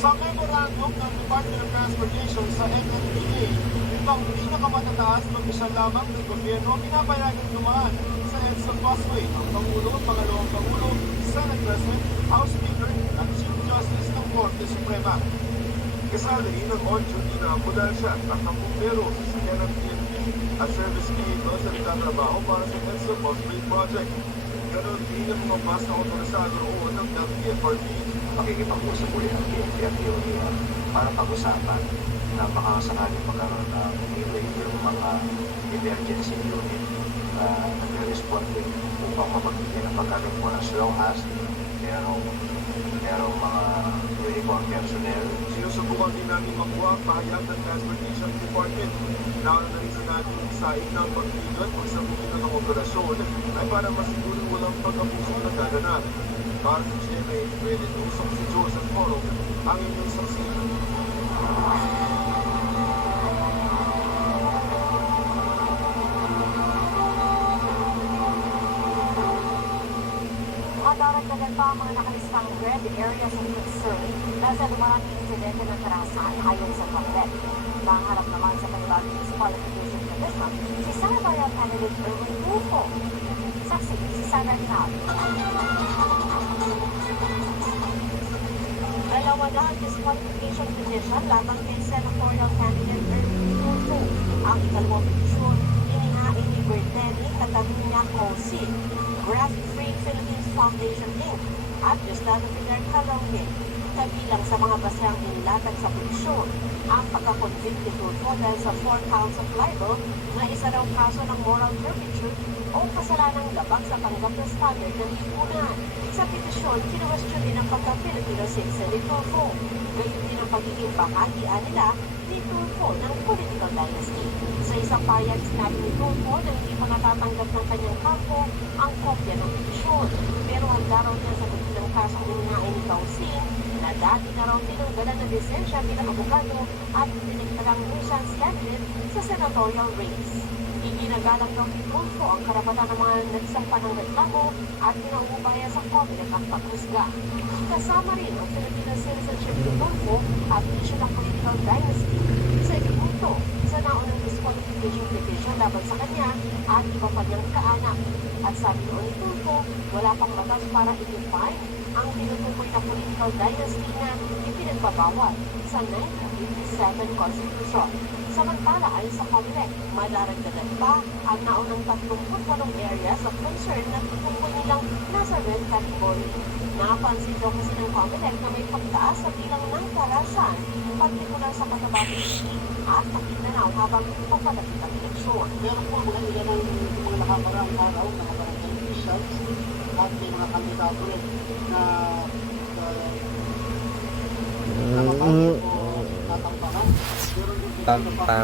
Sa memorandum ng Department of Transportation sa NNPA, itong pinakamatataas na opisyal lamang ng gobyerno pinapayagan dumaan sa EDSA busway ang Pangulo, Pangalawang Pangulo, Senate President, House Speaker at Chief Justice ng Korte Suprema. Kasali ng on-duty na ambulansya at ng bumbero sa sakyan ng PNP at service vehicles na nagtatrabaho para sa EDSA busway project. Ganon din ang mga bus na otorisado roon ng LTFRB. Makikipag-usap ulit ang PNP at DOTR para pag-usapan na baka sakaling magkaroon ng waiver ng mga emergency unit na nag-respond din upang mapagbigyan ng pagkagamot as long as merong mga uniform personnel. Sinusubukan din namin makuha ang pahayag ng Transportation Department na analisin natin ang isain ng pagpigil at pagsabukin ng operasyon ay para masiguro walang pagkapuso na gaganap. Para sa GMA Integrated News, si Joseph Moro, ang inyong saksi. Daragdagan pa ang mga nakalistang red areas of concern dahil sa maraming insidente ng karahasan ayon sa Comelec. Nangharap naman sa panibagong disqualification petition si senatorial candidate Erwin Tulfo. Saksi si Sara Hinab. Dalawa na ang disqualification petition laban kay senatorial candidate Erwin Tulfo. Ang ikalawang petisyon inihain ni Berteni Catalonia Cosi, Grass Free Philippines Foundation Inc. at Justado Pilar Calonge. Kabilang sa mga basehang inilatag sa petisyon ang pagkakonvict ni Tulfo dahil sa 4 counts of libel na isa raw kaso ng moral turpitude o kasalanang labag sa tanggap ng standard ng lipunan. Sa petisyon, kinuwestiyon din ang pagka-Filipino citizen ni Tulfo. Gayon din ang pagiging bahagian nila ni Tulfo ng political dynasty. Sa isang payag, sinabi ni Tulfo na hindi pa natatanggap ng kanyang kampo ang kopya ng petisyon. Pero handa raw niya sa ng kasong ininain ni Kausing na dati na raw tinanggalan ng lisensya bilang abogado at tinigtalang nuisance candidate sa senatorial race. Iginagalang daw ni Tulfo ang karapatan ng mga nagsampa ng reklamo at pinangubaya sa Comelec ang paghusga. Kasama rin ang Filipino citizenship ni Tulfo at issue ng political dynasty. Sa ipunto, sa naunang disqualification petition laban sa kanya at iba pa niyang kaanak. At sabi noon ni Tulfo, wala pang batas para i-define ang tinutukoy na political dynasty na ipinagbabawal sa 1957 Constitution. Samantala ayon sa Comelec, madaragdagan pa ang naunang 38 areas of concern na tutukoy nilang nasa red category. Napansin daw kasi ng Comelec na may pagtaas sa bilang ng karahasan partikular sa Cotabato City at Maguindanao habang papalapit ang eleksyon. Meron po mga ilan ng mga nakakarang araw, nakabarangay officials at may mga kandidato rin na nakapagod o tatampangan. Meron din po na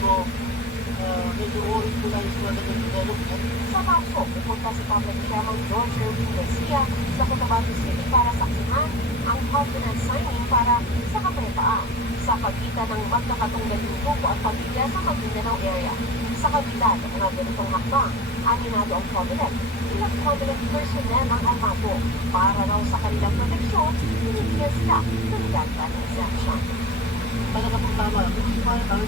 So, medyo worried po tayo sa mga development. Sa Marso, pupunta si Public Chairman George Irving Garcia sa Cotabato City para saksihan ang confidence signing para sa kapayapaan sa pagitan ng magkakatunggal ng grupo at pamilya sa Maguindanao area. Sa kabila ng mga ganitong hakbang, aminado ang Comelec, ilang Comelec personnel ang armado para raw sa kanilang proteksyon, hinigyan sila ng dagdag exemption. Talaga pong tama, kung parang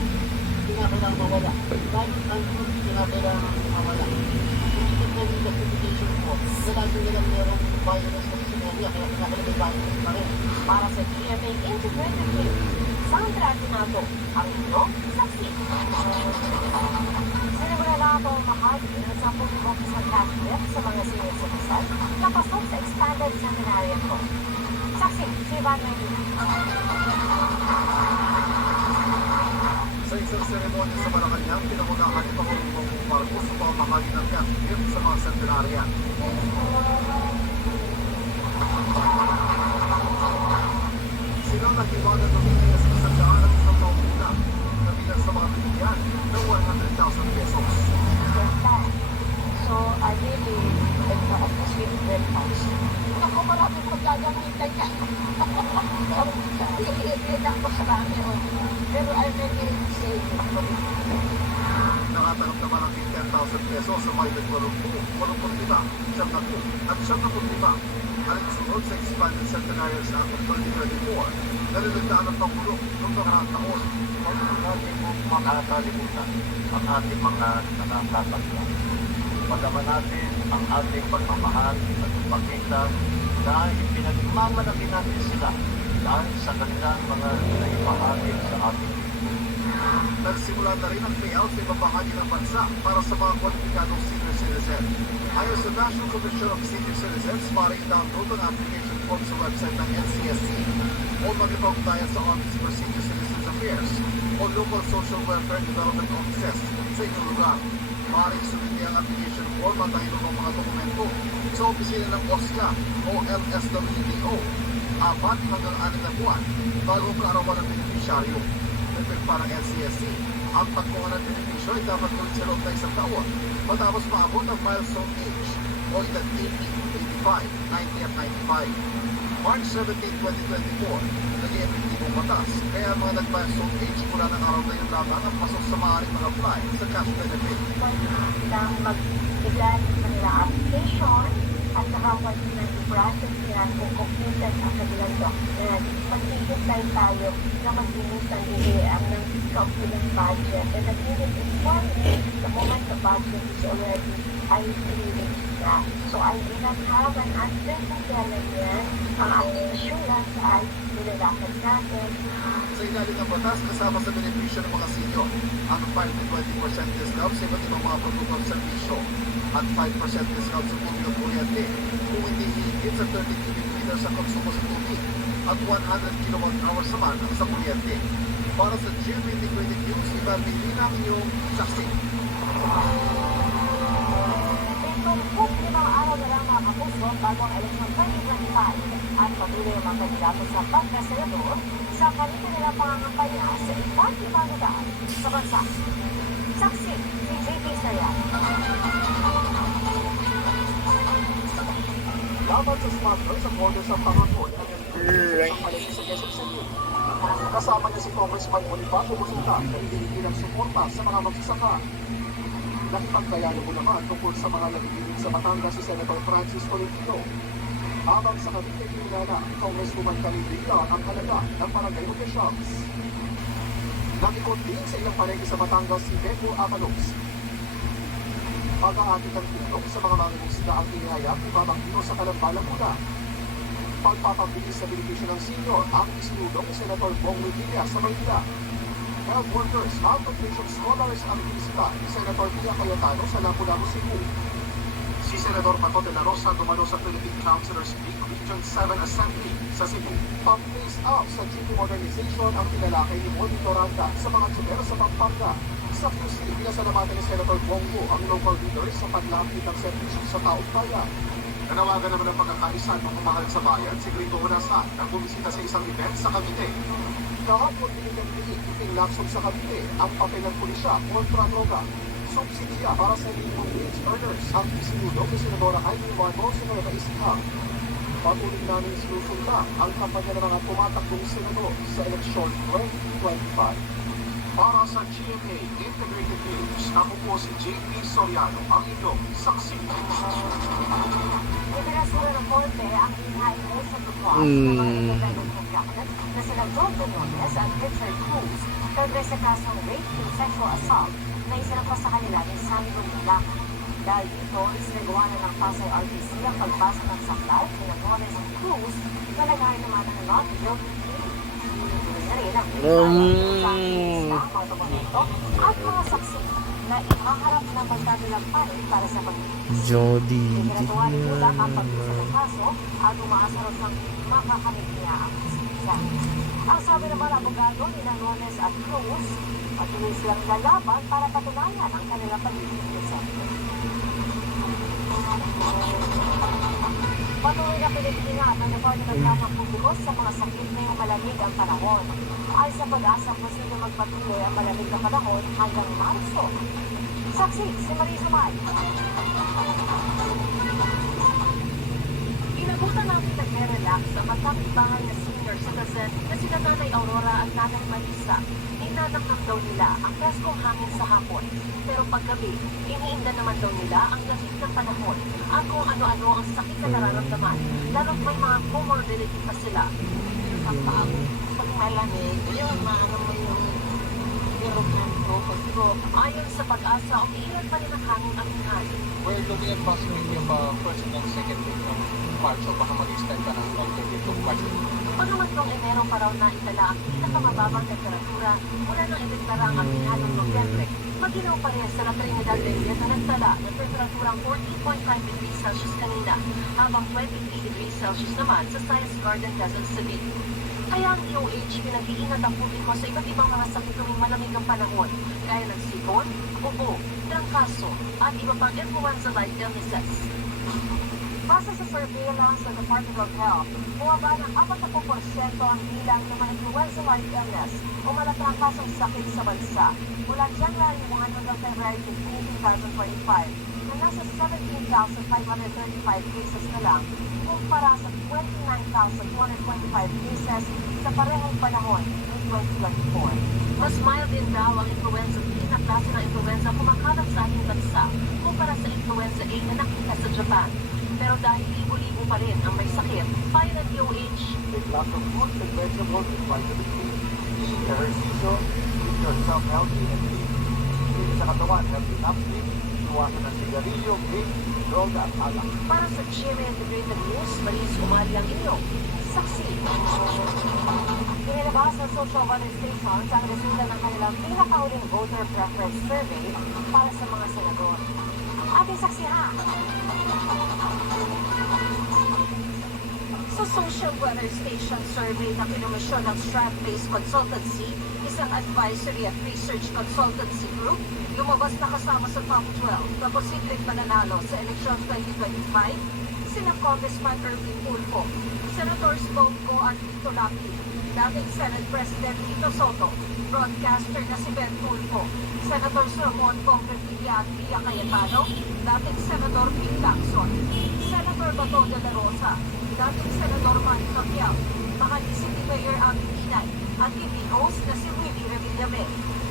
kinakailangan mawala. Dahil ang kinakailangan mawala. Hindi ko po yung justification po. Lagi nilang merong virus of Somalia, kaya kinakailangan may virus pa rin. Para sa GMA Integrated News, Sandra Aguinaldo, ang inyong saksi. Sinimula na ang pamamahagi ng 10,000 isang cash gift sa mga senior citizen na pasok sa expanded centenarian ko. Saksi, si Ivan Maynila. Sa isang seremonya sa Malacanang, pinangunahan ni Pangulong Marcos sa pamamahagi ng cash gift sa mga centenarian. Silang nag-iwanan ng Pilipinas sa sandaan at isang taong na kabilang sa mga binigyan ng 100,000 pesos. So, I really appreciate it very much. Ako marami po gagamitan niya. Hindi ako sa rami. Pero I really say it. Nakatanggap naman ang 10,000 pesos sa may 85, 70 at 75. Alinsunod sa Expanded Centenarians Act of 2024 na niligtaan ng Pangulo noong nakaraang taon. Huwag natin makakalimutan ang ating mga nakakatanda. Pagkaman natin ang ating pagmamahal at pagkita na ipinagmamalaki natin sila dahil sa kanilang mga naibahagi sa ating Nagsimula na rin ang payout sa ibang bahagi ng bansa para sa mga kwalipikadong senior citizen. Ayon sa National Commission of Senior Citizens, maaaring i-download ang application form sa website ng NCSC o mag-ipagtayan sa Office for Senior Citizens Affairs o Local Social Welfare and Development Offices sa inyong lugar. Maaaring sumiti ang application form at ang ilang mga dokumento sa opisina ng OSCA o LSWDO 4 hanggang 6 na buwan bago ang kaarawan ng beneficiaryo. Para NCSC, ang pagkuha ng benepisyo ay dapat gawin sa loob na isang taon matapos maabot ang milestone age o edad 80, 85, 90 at 95. March 17, 2024, naging epektibong batas kaya ang mga nag-milestone age mula ng araw na yun lamang ang pasok sa maaaring mag-apply sa cash benefit. Nang magbigay ng kanila application at saka pwede na i-process nila kung completed ang kanilang document. Mag-i-decide tayo na mag-inis ng DAM ng kapilang budget. And the unit is forming the moment the budget is already released na. So I do not have an answer kung kailan yan. Ang ating assurance ay nilalakad natin. Sa ilalim ng batas, kasama sa benepisyo ng mga senior, ang 5 to 20% discount sa iba't ibang mga produkto at serbisyo at 5% discount sa tubig at kuryente kung hindi hihigit sa 30 cubic meters ang konsumo sa tubig at 100 kilowatt-hours naman sa kuryente. Para sa GM Integrated News, ibabili namin yung saksi. Kung 5 araw na lang mga kapuso bago ang eleksyon 2025 at patuloy ang mga kandidato sa pagkasenador sa kanilang pangangampanya sa iba't ibang lugar sa bansa. Saksi, si JP Sayan. Laban sa smuggler sa border sa Pangaton at ang palengke sa Quezon City. Kasama niya si Congressman Bonifacio Busita na hindi ng suporta sa mga magsasaka. Nakipagkayano mo naman tungkol sa mga nagigiling sa Batangas si Senator Francis Tolentino. Habang sa Cavite Pinala, Congresswoman Calibita ang halaga ng barangay officials. Nakikot din sa ilang palengke sa Batangas si Beko Avalos. Pag-aakit ang tulong sa mga mangingisda ang inihayag ni Babang Pino sa Kalambalang muna. Pagpapabilis sa benepisyo ng senior ang isinulong ni Senator Bong Revilla sa Maynila. Health workers, health nutrition scholars ang binisita ni Senator Pia Cayetano sa Lapu-Lapu, Cebu. Si Senador Pato de la Rosa dumalo sa Philippine Councilors League Region 7 Assembly sa Cebu. Pag-face out sa jeepney modernization ang tinalakay ni Molly Toranda sa mga tsuber sa Pampanga. Sa QC, pinasalamatan ni Senator Bongo ang local leaders sa paglapit ng servisyo sa taong bayan. Nanawagan naman ang pagkakaisa ng kumahal sa bayan si Grito Unasan na bumisita sa isang event sa Cavite. Kahapon pinigantili, ipinlaksong sa Cavite ang papel ng pulisya kontra droga. Subsidiya para sa minimum wage earners ang isinulong ni Senadora Aileen Marcos sa Nueva Ecija. Patuloy namin sinusunda ang kampanya ng mga tumatakbong senador sa eleksyon 2025. Para sa GMA Integrated News, ako po si JP Soriano, ang inyong saksi. Ipinasura ng Korte ang hinaing mo sa pagkakas ng mga independent contracted na sila Jordan Nunez at Richard Cruz kaugnay sa kasong rape and sexual assault na isinampas sa kanila ni Sammy Romila. Dahil dito, isinagawa na ng Pasay RTC ang pagbasa ng saklat ni Nunez at Cruz na lagay naman ang not guilty plea. Tuloy na rin ang mga dokumento at mga saksi na ihaharap ng magkabilang panig para sa pag-ibig. Jody. Ikinatuwa ni Mula ang pag-usa ng kaso at umaasarap ng makakamit niya ang justisya. Ang sabi naman ng abogado ni Nunez at Cruz, patuloy silang lalaban para patunayan ang kanilang pag-ibig presente. Patuloy na Pilipinas ang Department ng Pagbulos sa mga sakit ngayong malamig ang panahon. Ay sa pag-asa posible magpatuloy ang malamig na panahon hanggang Marso. Saksi, si Marisa May. Inabutan natin nag-relax ang magkakaibangan na senior citizen na sila Nanay Aurora at Nanay Marisa. Dinanakam daw nila ang preskong hangin sa hapon. Pero paggabi, iniinda naman daw nila ang lamig ng panahon at kung ano-ano ang sakit na nararamdaman, lalo't may mga comorbidity pa sila. Ang bago. Pag malamig, yun, maano mo yung birukan ko. Ayon sa Pag-asa, umiilan pa rin ang hangin amihan. We're looking at possibly yung first and second week of March, so baka mag-extend pa ng alternate week of March. Pagamat noong Enero pa raw na itala ang pinakamababang temperatura mula nang ideklara ang amihan noong Nobyembre, maginaw pa rin sa Trinidad del Valle na nagtala ng temperaturang 14.5 degrees Celsius kanina, habang 23 degrees Celsius naman sa Science Garden, Quezon City. Kaya ang DOH pinag-iingat ang publiko sa iba't ibang mga sakit tuwing malamig ang panahon, gaya ng sipon, ubo, trangkaso, at iba pang influenza-like illnesses. Base sa surveillance ng Department of Health, bumaba ng 40% ang bilang ng mga influenza-like illness o malatrangkasang sakit sa bansa mula January 1 hanggang February 15, 2025 na nasa 17,535 cases na lang kumpara sa 29,225 cases sa parehong panahon ng 2024. Mas mild din daw ang influenza B na klase ng influenza kumakalat sa ating bansa kumpara sa influenza A na nakita sa Japan. Pero dahil libo-libo pa rin ang may sakit, payo ng DOH, With lots of fruits and vegetables with vitamin C. Eat the season, keep yourself healthy and fit. Hindi sa katawan, healthy enough sleep, iwasan ng sigarilyo, vape, droga at alak. para sa GMA Integrated News, Maris Umali ang inyong saksi. Inilabas ng social weather stations ang resulta ng kanilang pinakauling voter preference survey para sa mga senador. Ating saksihan. Sa social weather station survey na kinomisyon ng Strat-based consultancy, isang advisory at research consultancy group, lumabas na kasama sa top 12 na posibleng mananalo sa eleksyon 2025, sina Congressman Erwin Tulfo, Senator Bongo at Tito Lapid, dating Senate President Tito Soto, broadcaster na si Ben Tulfo, Senator Ramon Congrevilla at Pia Cayetano, dating Senador Pete Lacson, Senator Bato de la Rosa, dating Senador Manny Pacquiao, Makati City Mayor Abby Binay, at TV host na si Willie Revillame.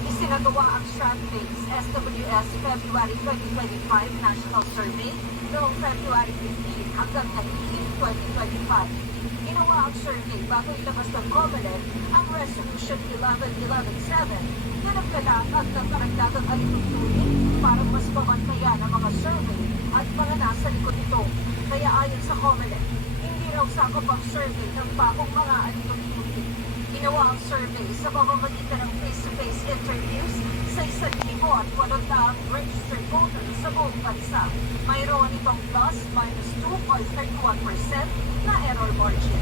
Isinagawa ang Strat-based SWS February 2025 National Survey noong February 15 hanggang 19, 2025. Ginawa ang survey bago ilabas ng COMELEC ang Resolution 11117 na naglalatag ng karagdagang alituntunin para mas mamantayan ang mga survey at mga nasa likod nito. Kaya ayon sa COMELEC, hindi raw sakop ang survey ng bagong mga alituntunin. Ginawa ang survey sa pamamagitan ng face-to-face interviews sa 1,800 registered voters sa buong bansa. Mayroon itong plus, minus 2 or 31% na error margin.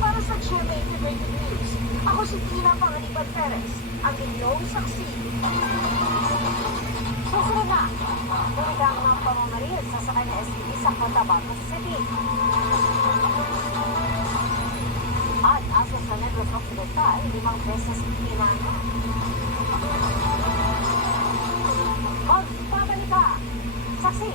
Para sa GMA Integrated News, ako si Tina Panganiban Perez, ang inyong saksi. Susunod na, tumigang ng pamamaril sa sakay na SUV sa Cotabato City. At asa sa Negros Occidental, 5 beses pinano. Magbabalik ka! Saksi!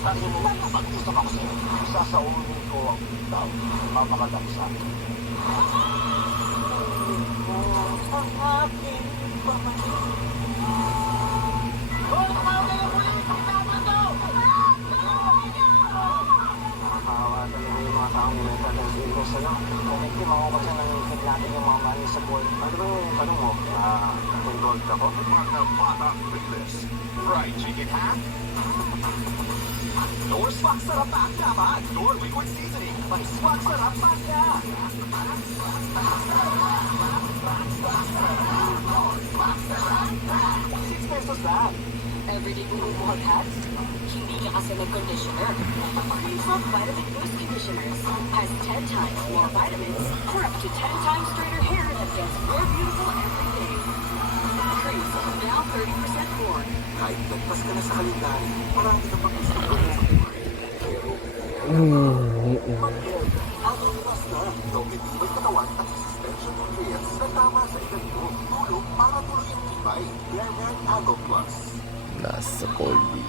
Sabi mo, pag-usap ako sa'yo, sasaulin ko ang ikaw, mapakadaksa. Ang aking pamanin. Nakakahawa talaga yung mga taong nagtatansin ko sa'yo. Kung hindi, makuha siya ng natin yung mga mali sa board. Ano ba yung tanong mo? Kung gold ako? Mga bata, Riles. Fried chicken half? Door swak sarap pa naman. Door liquid seasoning. May swak sarap pa na. 6 pesos lang. Everyday bumubuhag hats? Hindi ka kasi nag-conditioner. Creamfrog Vitamin Boost Conditioners has 10 times more vitamins for up to 10 times straighter hair that gets more beautiful every day. Creamfrog now 30% more. Kahit nagpas ka na sa kalendaryo, marami ka pang gusto ko sa buhay. Mag-air, out of class na. Don't be katawan at suspension nutrients na tama sa edad mo. Tulong para tuloy ang tibay. Bear Brand Alo Plus. Nasa Colby.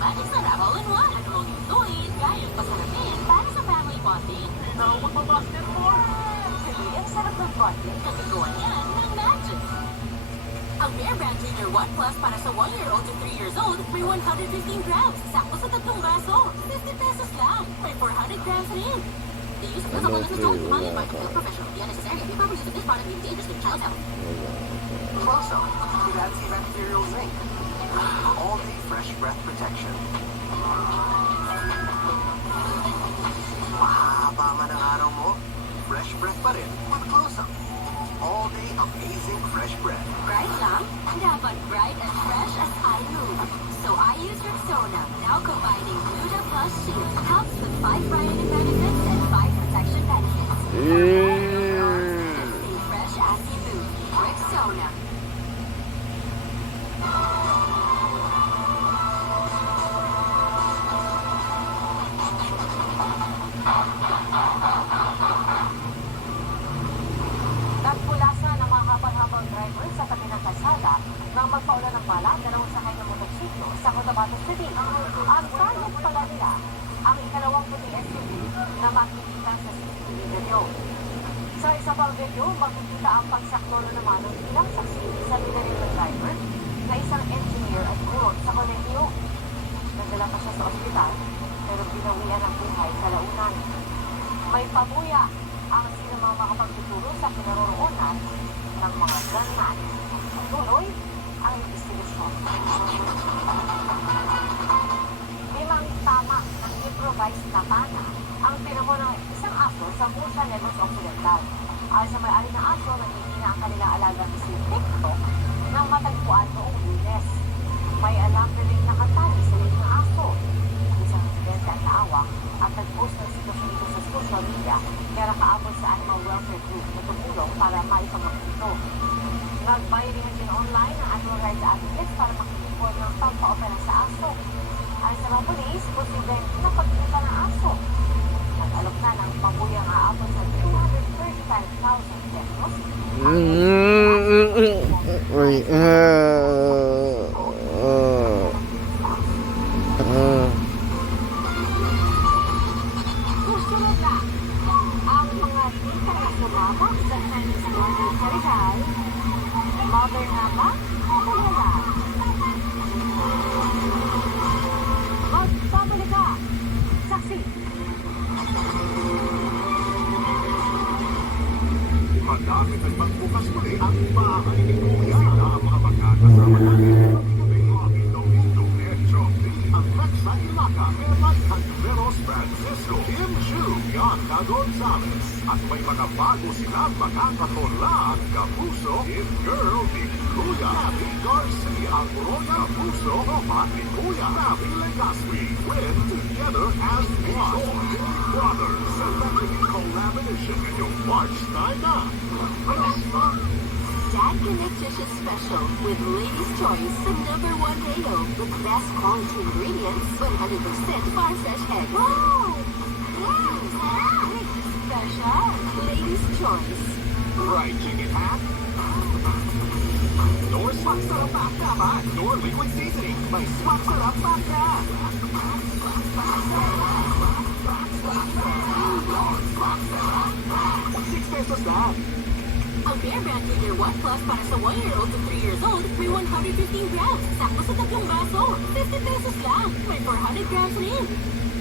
Magic sarap all-in-one. Ano mong lutuin, kayang pasarapin para sa family bonding. Hindi na ako magpa-basketball. Sige, ang sarap ng bonding. Kagagawa yan ng Magic. Ang Bear Brand Junior 1 Plus para sa 1-year-old to 3 years old, may 115 grams. Sakto sa 3 baso. 50 pesos lang. May 400 grams rin. The use of this supplement is told by a professional. The unnecessary and improper use of this product may be dangerous to the child's health. Close-up with antibacterial zinc. All-day fresh breath protection. Mahaba man ang araw mo, fresh breath pa rin with Close-up. All-day amazing fresh breath. Bright lang? Dapat bright as fresh as I move. So I use Rexona, now combining Gluta plus Shield. Helps with 5 brightening benefits and 5 protection benefits. Stay fresh as you move. Rexona. Nagpulasan ng mga habang-habang driver sa tabi ng kalsada nang magpaulan ng bala dalawang sakay ng motorsiklo sa Cotabato City. Ang target pala nila ang ikalawang puting SUV na makikita sa CCTV video. Sa isa pang video, makikita ang pagsaklolo naman ng ilang saksi sa binaril ng driver na isang engineer at guro sa kolehiyo. Nagdala pa siya sa ospital pero pinawian ang buhay sa launan. May pabuya ang sinumang makapagtuturo sa kinaroroonan ng mga gunman. Tuloy ang investigasyon. Limang tama ng improvised na pana ang tinamo ng isang aso sa Musa Negros Occidental. Ayon sa may-ari ng aso, nangihina ang kanilang alagang si TikTok nang matagpuan noong Lunes. May alam rin nakatali sa liling ng aso. Isang residente ang naawa at nag-post ng sitwasyon ito sa social media kaya nakaabot sa animal welfare group na tumulong para maipagapit ito. Nagbayarihan din online ang animal rights advocates para makikipon ng pagpa-opera sa aso. Ayon sa mga polis, posible napagkita ng aso. Nag-alok na ng pabuyang aabot sa 235,000 pesos. Susunod na ang mga tika na sumabak sa Chinese Modern Caridad. Modern na ba? Wala. Magpabalik ka! Saksi! Madami at magbukas muli ang bahay ni Kuya. Sila ang mga magkakasama natin. Ang Rexa Ilaka, Eman Canteros Francisco, Kim Chu, Bianca Gonzalez. At may mga bago silang makakatola ang Kapuso, in Girl ni Kuya. Abby Garcia, ang Roya Kapuso, Opa ni Kuya. Abby Legaspi, win together as one. Big Brother, Celebrity Collab Edition, yung March 9 na. Dad Connect Dishes Special with Ladies' Choice, the #1 mayo with best quality ingredients, 100% farm fresh egg. Wow! Yes! Special Ladies' Choice. Right, chicken hat? Nor Swak Sarap Baka ba? Nor Liquid Seasoning. May Swak Sarap Baka. 6 pesos na. Ang Bear Brand Junior 1 Plus para sa 1-year-old to 3 years old, may 115 grams. Sakto sa 3 baso. 50 pesos lang. May 400 grams rin.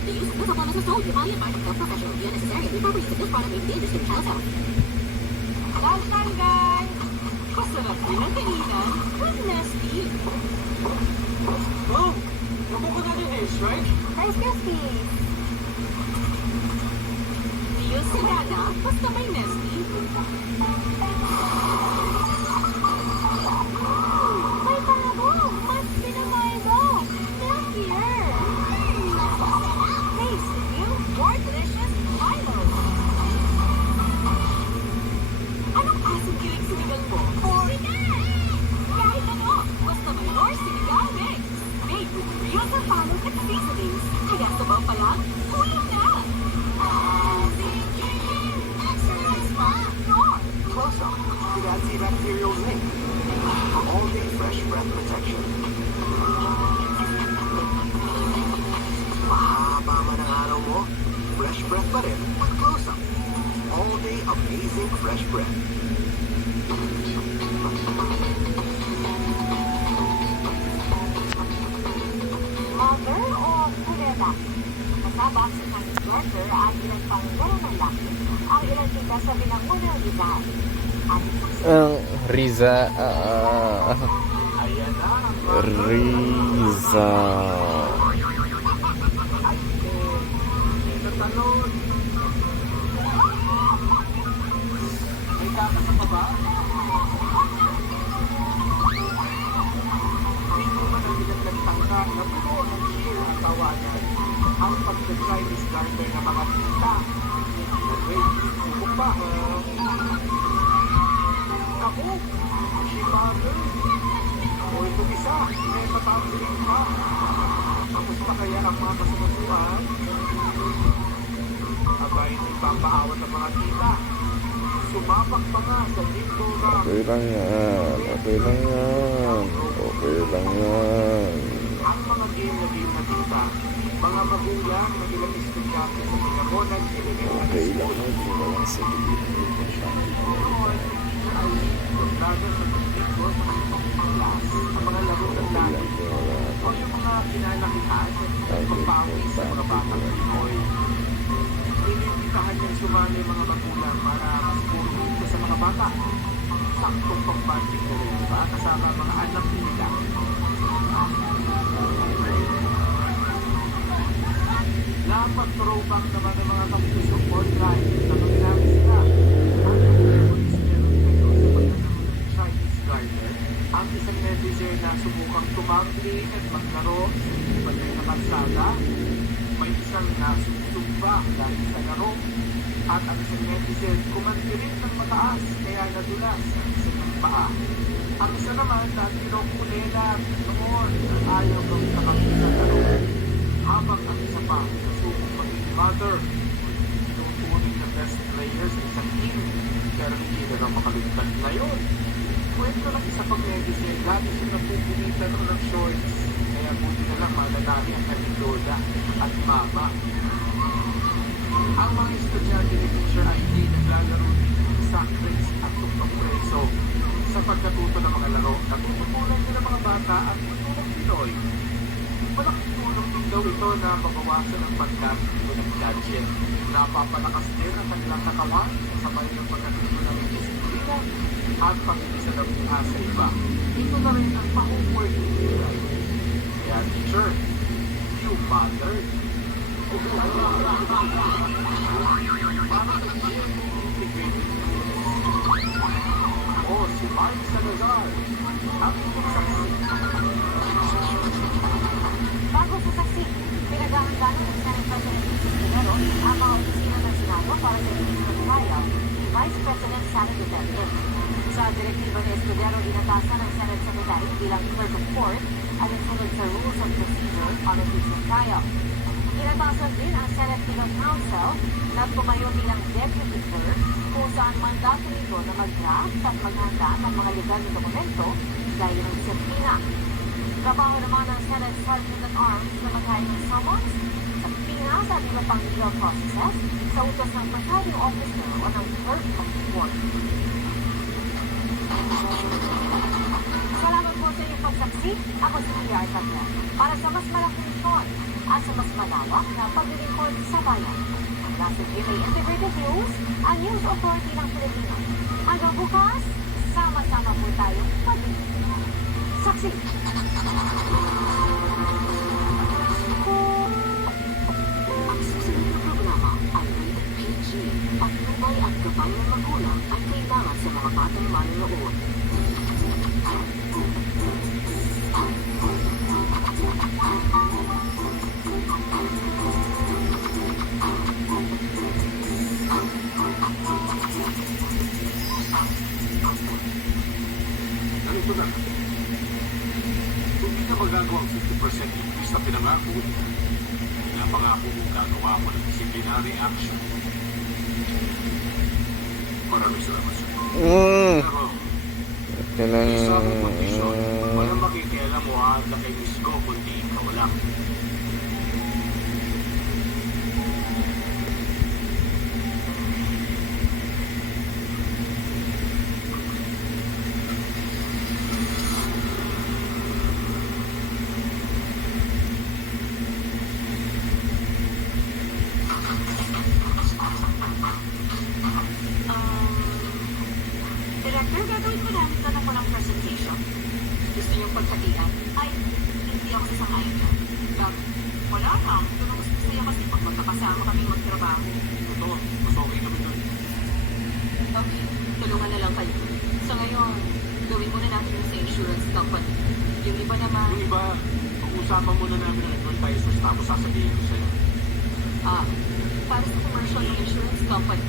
The use of this supplement is told by a health professional. The unnecessary and improper use of this product may be dangerous to the child's health. Welcome, guys! Masarap din ang kainan with Nestle. Mom, nabuko na din is, right? Rice Krispies! Di yung sirada, basta may Nestle. May panabong! Mas pinamaibo! Milkier! Taste new, more delicious antibacterial zinc for all-day fresh breath protection. Mahaba man ang araw mo, fresh breath pa rin with Close-Up. All-day amazing fresh breath. Mother o kuleta? Kasama si Hans Dorfer at ilang panggara ng laki ang ilang tita sa binangunang Rizal. Riza. Ayan na ang Riza. talon. May kakasa pa ba? Dito man ang ilang nagtangka na puno ng cheer at tawanan. Ang pagka-Chinese garter ng mga tita. Wait, subok pa. Ako, si mother. O itong isa, may matangkiling pa. Tapos pa kaya ang mga kasunod-suan? Abay, nagpapaawat ang mga tita. Sumapak pa nga sa Nico Rock. Okay lang yan. Okay lang yan. Okay lang yan. Ang mga game na tita, mga magulang na ilang estudyante sa Pinagonan, Okay lang yan. Hindi na lang sa gilid. ay brother sa pagkiko sa kanilang class, ang mga laro ng lagi, o yung mga kinalakihan, pagpawi sa mga batang Pinoy. Inimbitahan niyang sumali yung mga magulang para mas puro dito sa mga bata. Saktong pang-banding na rin, diba? Kasama ang mga anak nila. Napag-throwback naman ng mga kapuso or drive na kailangan sila. Chinese garden, ang isang netizen na subukang tumambli at maglaro sa balay na kalsada, may isang nasusumba dahil sa laro, at ang isang netizen kumantirin ng mataas kaya nadulas ang isang paa. Ang isa naman na tinukulela noon at ayaw kang nakapit sa laro, habang ang isa pa nasubong maging mother. Tinutunin na best players sa isang team, pero hindi na lang makaligtas na yun. Kwento ng isa pang netizen, lagi siya napupulitan ng shorts. Kaya buti na lang mananali ang kanyang lola at mama. Ang mga estudyante ni Teacher ID naglalaro din sa race at tumpang preso. Sa pagkatuto ng mga laro, natutunan din ng mga bata at tulong Pinoy. Malaking tulong din daw ito na mabawasan ang paggamit ng gadget. Napapalakas din ang kanilang katawan sa sabay ng pagkatuto ng disiplina at pag-ibisa ng buha sa iba. Ito na rin ang pa-homework ng Teacher. Kaya teacher, you mother. Para sa GM Integrated o si Mike Salazar, ang inyong saksi. Bago sa saksi, pinaghahandaan ng Senate President Escudero ang mga opisina ng Senado para sa impeachment trial ni Vice President Sara Duterte. Sa direktiba ni Escudero, inatasan ng Senate Secretary bilang clerk of court at sunod sa rules of procedure on impeachment trial. Inatasan din ang Senate Legal Counsel na tumayo bilang deputy clerk kung saan mandato nito na mag-draft at maghanda ng mga legal na dokumento gaya ng disiplina. Trabaho naman ng Senate Sergeant at Arms na maghain ng summons, subpoenas at iba pang legal processes sa utos ng presiding officer o ng clerk of the court. Salamat po sa inyong pagsaksi. Ako si PR Tablet. Para sa mas malaking lingkod at sa mas malawak na paglilingkod sa bayan. Nasa GMA Integrated News, ang News Authority ng Pilipinas. Hanggang bukas, sama-sama po tayong paglilingkod. Saksi! Ang susunod na programa ay rated PG at tunay at gabay ng magulang ay kailangan sa mga batang manonood. Ganito na. Kung hindi ka magagawa ang 50% increase na pinangako, pinapangako mong gagawa mo ng disciplinary action. Maraming salamat sir. Pero, Isa akong kondisyon. Walang makikialam mo ata kay Miss Go kundi ikaw lang. Director, gagawin ko namin na ako ng presentation. Gusto niyong pagkatian? Ay, hindi ako sasangayon na. Wala lang. Ito na mas masaya kasi pag magkakasama kami magtrabaho. Totoo, mas okay kami dun. Okay, tulungan na lang kayo. So ngayon, gawin muna natin yung sa insurance company. Yung iba naman, Yung iba, pag-usapan muna namin ng advertisers tapos sasabihin ko sa'yo. para sa commercial ng insurance company.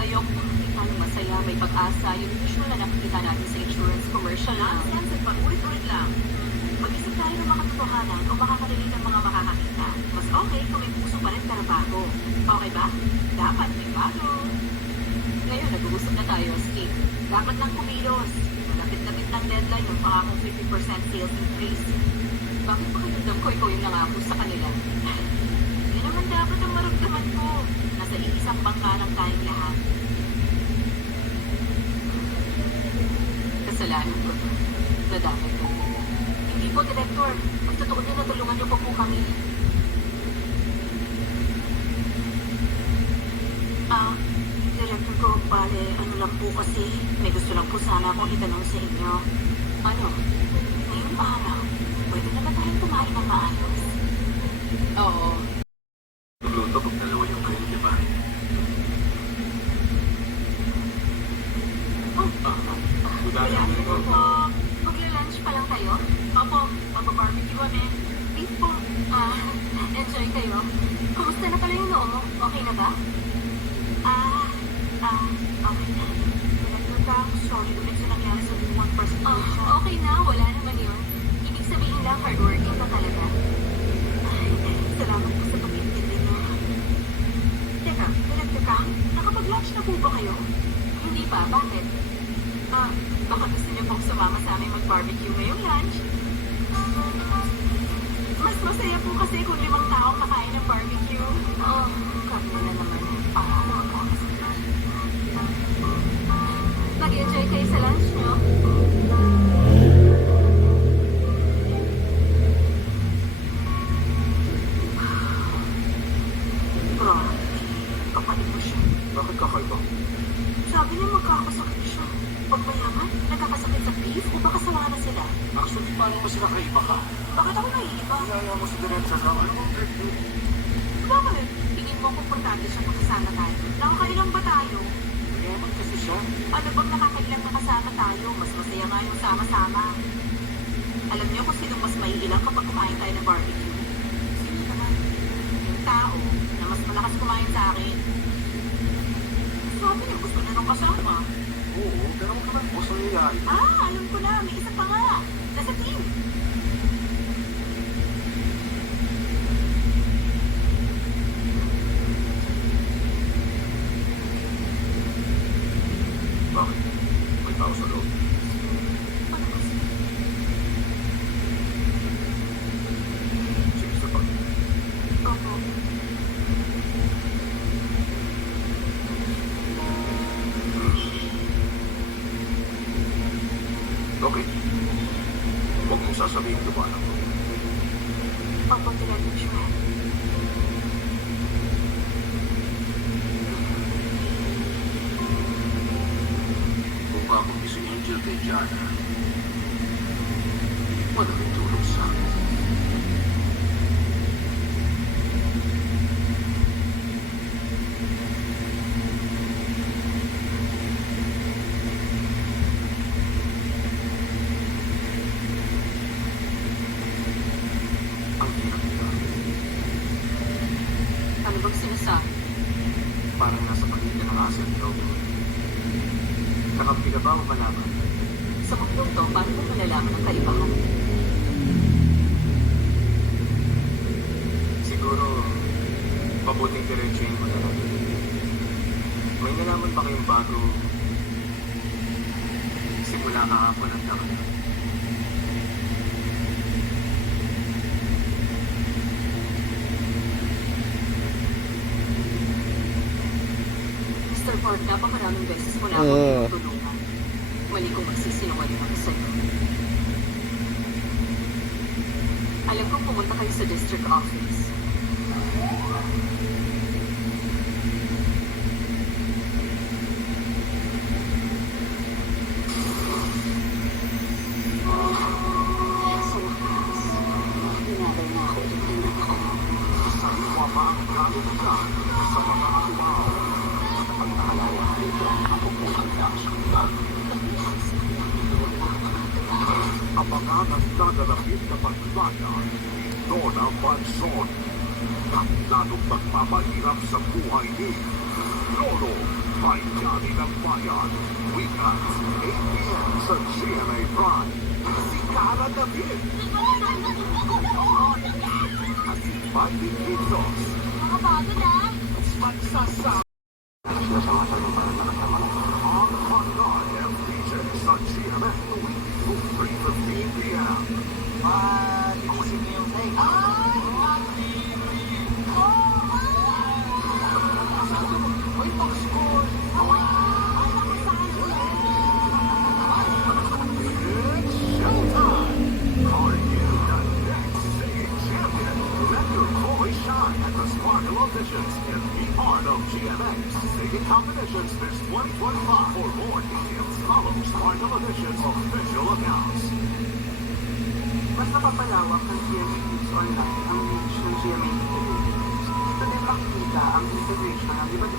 Ayoko kung nakita ng masaya, may pag-asa, yung usual na nakikita natin sa insurance commercial na. Nonsense, pag-ulit-ulit lang. Mag-isip tayo ng mga katotohanan o makakarinig ng mga makakakita. Mas okay kung may puso pa rin trabaho. Okay ba? Dapat may bago. Ngayon, nag-uusap na tayo, Steve. Dapat lang kumilos. Malapit-lapit ng deadline ng pangakong 50% sales increase. Bakit pakiramdam ko ikaw yung nangako sa kanila? Yan naman dapat ang maramdaman ko. Nasa iisang bangka ng tayong lahat. Kasalanan ko. Nadamay ko. Hindi po, Director. Ang totoo niyo, natulungan niyo pa po kami. Director ko, bale, ano lang po kasi, may gusto lang po sana akong itanong sa inyo. Ano? Ngayong araw, pwede na ba tayong kumain ng maayos? Oo. Luluto pag dalawa yung kayo, di ba? Good Kaya afternoon. po, magla-lunch pa lang kayo? Opo, mababarbecue kami. Beef po. Enjoy kayo. Kumusta na pala yung noo mo? Okay na ba? Okay na. Director Kang, sorry ulit sa nangyari sa buwan presentation. Okay na, wala naman yun. Ibig sabihin lang, hardworking ka talaga. Salamat po sa pag-intindi niyo. Teka, Director Kang, nakapag-lunch na po ba kayo? Hindi pa, bakit? Baka gusto niyo pong sumama sa aming mag-barbecue ngayong lunch? Mas masaya po kasi kung 5 tao kakain ng barbecue. Kami mo na naman. Paano ako? Nag-enjoy kayo sa lunch niyo? Grabe. Kapatid mo siya. Bakit kakaiba? Sabi niya magkakasakit siya. Pag mayaman, nagkakasakit sa beef o baka sawa na sila. Actually, paano mas nakaiba ka? Bakit ako naiiba? Kaya mo sa director lang. Ano bang trip mo? Bakit? Tingin mo komportable siya magkasama tayo. Nakakailang ba tayo? Mayaman kasi siya. Ano bang nakakailang nakasama tayo? Mas masaya nga yung sama-sama. Alam niyo kung sino mas maiilang kapag kumain tayo ng barbecue? Sino naman? Yung tao na mas malakas kumain sa akin. Sabi niyo gusto niya nung kasama. Oo, pero huwag ka nang boss ang nangyayari. Alam ko na. May isa pa nga. Nasa team. Bakit? May tao sa loob. Ano kasi? Sige sa pag. Opo. Okay. Huwag mong sasabihin dumaan ako. Opo, Director Joel. Kung ako si Angel kay Jana, malaking tulong sa akin. Ang hirap nila. Ano bang sinasabi? Parang nasa pagitan ng asa at loob. Kakampi ka ba o malaman? Sa mundong to, paano mo malalaman ang kaibahan? Siguro, mabuting diretsuhin mo na lang. May nalaman ba kayong bago simula kahapon at gabi. Mr. Park, napakaraming beses mo na ako tinutulungan. Mali kong magsisinungaling ako sa'yo. Alam kong pumunta kayo sa district office. Sa wakas, dinadal na ako ulit ng anak ko. Sariwa pa ang kalulugan sa mga alimaw. Ang naalala nito, ako po ang nasaktan. Abangan ang dadalapit na paglaga dito ng Banson. At lalong magpapahirap sa buhay ni Lolo Bayani ng Bayan. Weekend, 8 p.m. sa GMA Prime. Si Cara David. At si Mikey Quintos. Magsasama ang Hotdog FPJ sa GMA tuwing 3:15 p.m. Isip niyo yung take. It's showtime! Are you the next singing champion? Let your voice shine at the Sparkle Auditions and be part of GMX Singing Competitions this 2025. For more details, follow Sparkle Auditions official accounts. Mas napapalawak ng GMA News Online ang reach ng GMA News. Ito din makikita ang integration ng iba't ibang